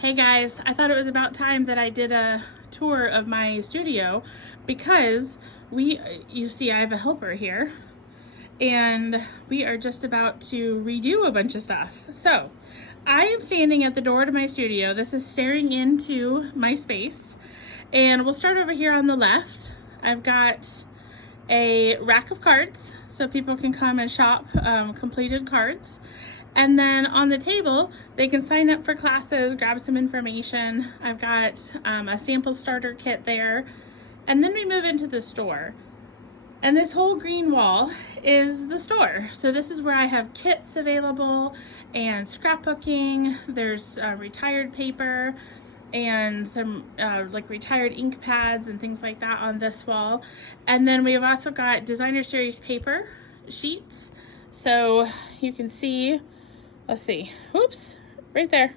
Hey guys, I thought it was about time that I did a tour of my studio because you see I have a helper here and we are just about to redo a bunch of stuff. So I am standing at the door to my studio. This is staring into my space, and we'll start over here on the left. I've got a rack of cards so people can come and shop completed cards. And then on the table, they can sign up for classes, grab some information. I've got a sample starter kit there. And then we move into the store. And this whole green wall is the store. So this is where I have kits available and scrapbooking. There's retired paper and some like retired ink pads and things like that on this wall. And then we've also got designer series paper sheets. So you can see, let's see, whoops, right there.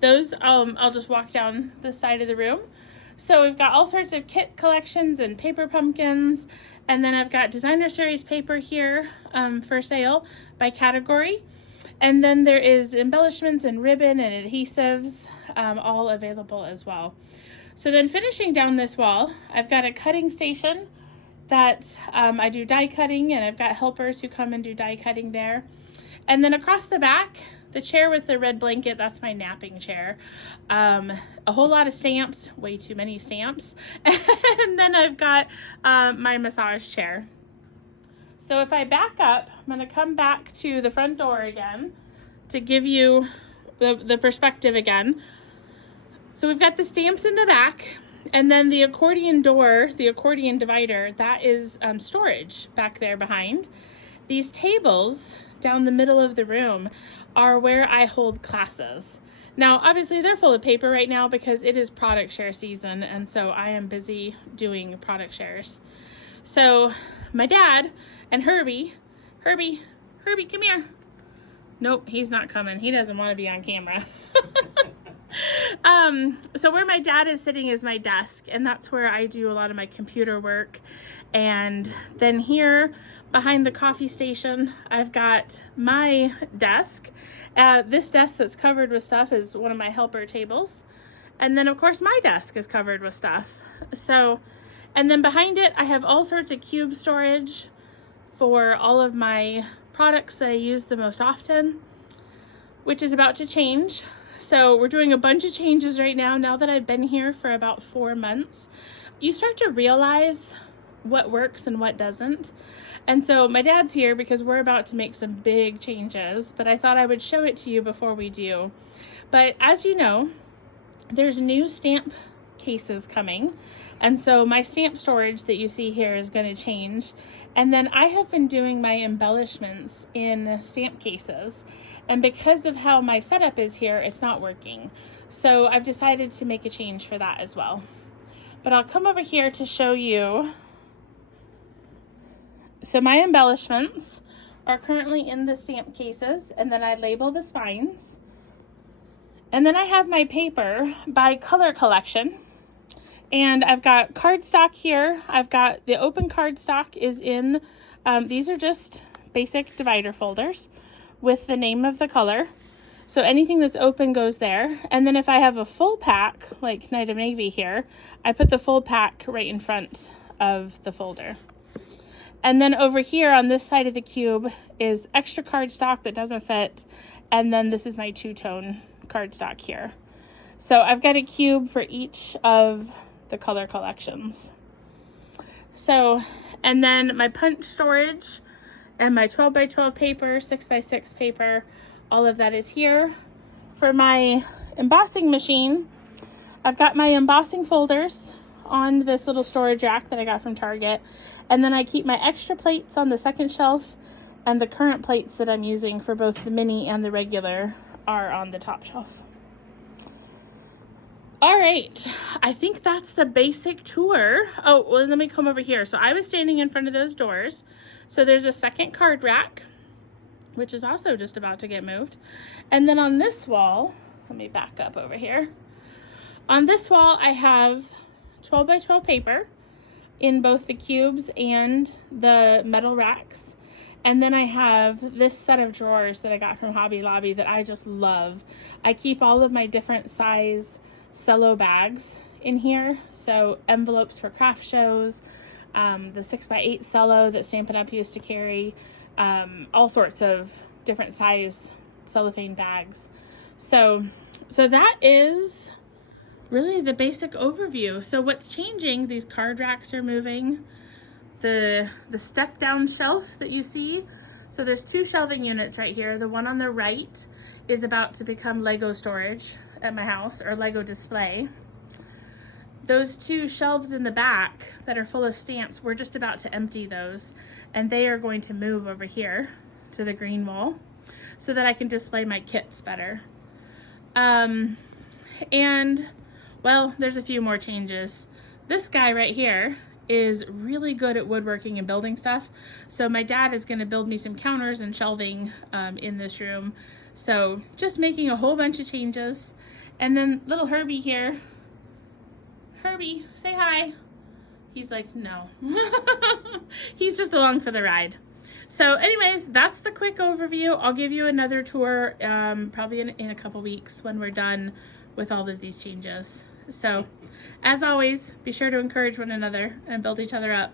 Those, I'll just walk down this side of the room. So we've got all sorts of kit collections and paper pumpkins. And then I've got designer series paper here for sale by category. And then there is embellishments and ribbon and adhesives, all available as well. So then finishing down this wall, I've got a cutting station that I do die cutting, and I've got helpers who come and do die cutting there. And then across the back, the chair with the red blanket, that's my napping chair. A whole lot of stamps, way too many stamps. And then I've got my massage chair. So if I back up, I'm gonna come back to the front door again to give you the perspective again. So we've got the stamps in the back, and then the accordion door, the accordion divider, that is storage back there behind. These tables down the middle of the room are where I hold classes. Now, obviously they're full of paper right now because it is product share season, and so I am busy doing product shares. So my dad and Herbie, come here. Nope, he's not coming. He doesn't want to be on camera. So where my dad is sitting is my desk, and that's where I do a lot of my computer work. And then here behind the coffee station, I've got my desk. This desk that's covered with stuff is one of my helper tables. And then of course my desk is covered with stuff. So, and then behind it, I have all sorts of cube storage for all of my products that I use the most often, which is about to change. So we're doing a bunch of changes right now that I've been here for about 4 months. You start to realize what works and what doesn't. And so my dad's here because we're about to make some big changes, but I thought I would show it to you before we do. But as you know, there's new stamp cases coming. And so my stamp storage that you see here is going to change. And then I have been doing my embellishments in stamp cases. And because of how my setup is here, it's not working. So I've decided to make a change for that as well. But I'll come over here to show you. So my embellishments are currently in the stamp cases, and then I label the spines. And then I have my paper by color collection. And I've got cardstock here. I've got the open cardstock is in, these are just basic divider folders with the name of the color. So anything that's open goes there. And then if I have a full pack, like Night of Navy here, I put the full pack right in front of the folder. And then over here on this side of the cube is extra cardstock that doesn't fit. And then this is my two-tone cardstock here. So I've got a cube for each of the color collections. So, and then my punch storage and my 12 by 12 paper, 6 by 6 paper, all of that is here. For my embossing machine, I've got my embossing folders on this little storage rack that I got from Target. And then I keep my extra plates on the second shelf, and the current plates that I'm using for both the mini and the regular are on the top shelf. All right, I think that's the basic tour. Oh, well, let me come over here. So I was standing in front of those doors. So there's a second card rack, which is also just about to get moved. And then on this wall, let me back up over here. On this wall, I have 12 by 12 paper in both the cubes and the metal racks. And then I have this set of drawers that I got from Hobby Lobby that I just love. I keep all of my different size cello bags in here. So envelopes for craft shows, the 6x8 cello that Stampin' Up! Used to carry, all sorts of different size cellophane bags. So that is really the basic overview. So what's changing, these card racks are moving. The step down shelf that you see, so there's 2 shelving units right here. The one on the right is about to become Lego storage at my house, or Lego display. Those 2 shelves in the back that are full of stamps, we're just about to empty those, and they are going to move over here to the green wall so that I can display my kits better. And well, there's a few more changes. This guy right here is really good at woodworking and building stuff. So my dad is going to build me some counters and shelving in this room. So just making a whole bunch of changes. And then little Herbie here. Herbie, say hi. He's like, no. He's just along for the ride. So anyways, that's the quick overview. I'll give you another tour probably in a couple weeks when we're done with all of these changes. So as always, be sure to encourage one another and build each other up.